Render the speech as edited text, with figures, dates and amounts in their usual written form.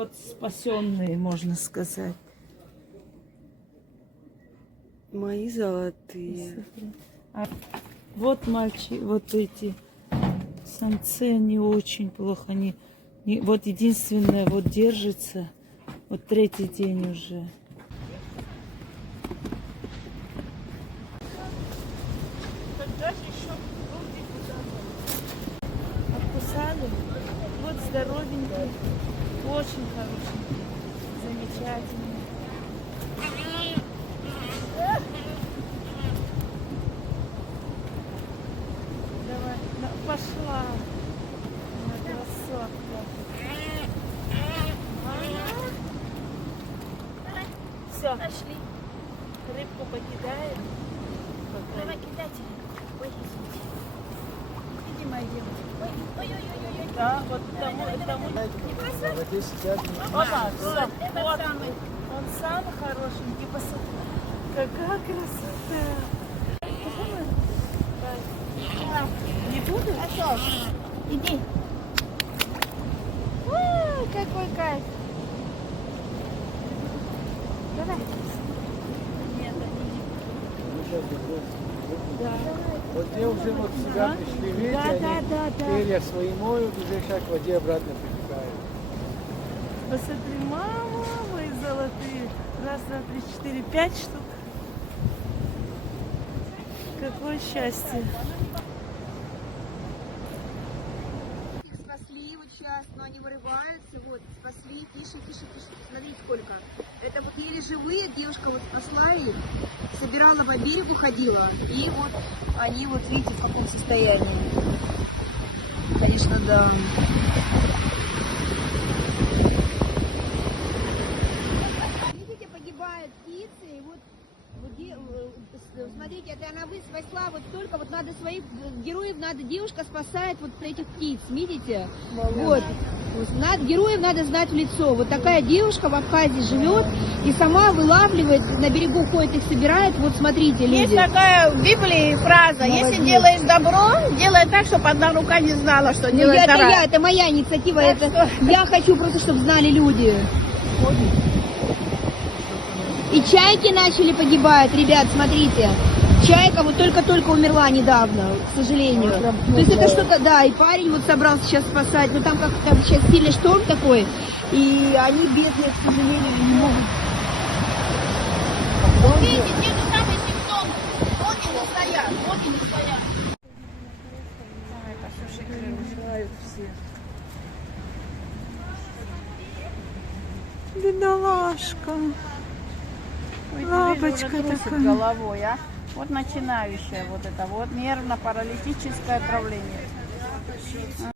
Вот спасенные, можно сказать. Мои золотые. Смотри. А вот мальчики, вот эти самцы, они очень плохо. Вот единственное, вот держится. Вот третий день уже. Откусали. Вот здоровенький. Очень хороший. Замечательный. Давай, пошла. Красотка. Все. Пошли. Рыбку покидаем. Давай, кидайте. Ой, извините. Иди, моя девочка. Ой-ой-ой-ой. Да, вот тому. Не бросай. Опа, все. Это Вот самый. он самый хорошенький. Посмотри. Какая красота. Не буду? Пошел. Иди. Какой кайф. Давай. Нет, Да. Вот те уже вот сюда пришли, видите, они перья свои моют, уже сейчас к воде обратно прибегают. Посмотри, мама, мои золотые. Раз, два, три, четыре, 5 штук. Какое счастье. Спасли вот сейчас, но они вырываются, вот, спасли, тише, тише, тише, смотрите сколько. Это вот еле живые, девушка вот спасла их, собирала по берегу, ходила, и вот они вот, видите, в каком состоянии. Конечно, да. Видите, погибают птицы, и вот, смотрите, это она вы спасла, вот только вот надо своих героев, надо, девушка спасает вот этих птиц, видите? Вот. Героев надо знать в лицо. Вот такая девушка в Абхазии живет и сама вылавливает, на берегу ходит, их собирает. Вот смотрите, люди. Есть такая в Библии фраза: Молодец. если делаешь добро, делай так, чтобы одна рука не знала, что Ну, делает это вторая. я, это моя инициатива. Так Это я хочу просто, чтобы знали люди. И чайки начали погибать, ребят, смотрите. Чайка вот только-только умерла недавно, к сожалению. То есть это что-то, да, и парень вот собрался сейчас спасать, но там как-то сейчас сильный шторм такой, и они бедные, к сожалению, не могут. Видите, те же самые симптомы. Вот они стоят, вот они стоят. Бедолашка. Лапочка такая. Головой, а? Вот начинающая вот это вот нервно-паралитическое отравление.